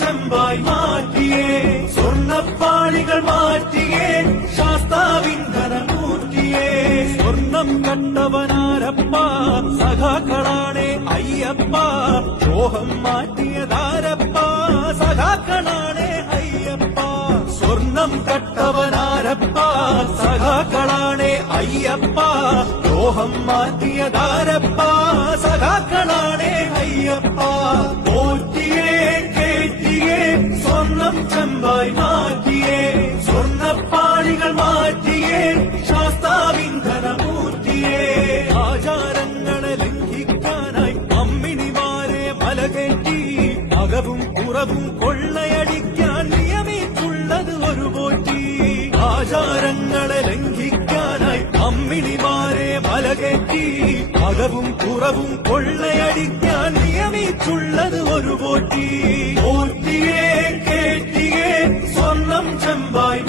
ചെമ്പായി മാറ്റിയേ സ്വർണ്ണപ്പാളികൾ മാറ്റിയേ ശാസ്താവിൻ ധനമൂർത്തിയേ സ്വർണം കണ്ടവനാരപ്പ സഖാക്കളാണേ അയ്യപ്പ ദ്രോഹം മാറ്റിയതാരപ്പ സഖാക്കളാണേ അയ്യപ്പ സ്വർണം കട്ടവനാരപ്പ സഖാക്കളാണേ അയ്യപ്പ ദ്രോഹം മാറ്റിയതാരപ്പ സഖാക്കളാണേ അയ്യപ്പ പോറ്റിയേ കേറ്റിയേ സ്വർണം ചെമ്പായി മാറ്റിയേ സ്വർണ്ണപ്പാളികൾ മാറ്റിയേ ശാസ്താവിൻ ധനമൂർത്തിയേ ആചാരങ്ങളെ ലംഘിക്കാനായി അമ്മിണിമാരെ മലകേറ്റി അകവും പുറവും കൊള്ളയടിക്കാൻ നിയമിച്ചുള്ളത് ഒരു പോറ്റി ആചാരങ്ങളെ ലംഘിക്കാനായി അമ്മിണിമാരെ മലകേറ്റി അകവും പുറവും കൊള്ളയടിക്കാൻ നിയമിച്ചുള്ളത് ഒരു പോറ്റി പോറ്റിയേ കേറ്റിയേ സ്വർണം ചെമ്പായി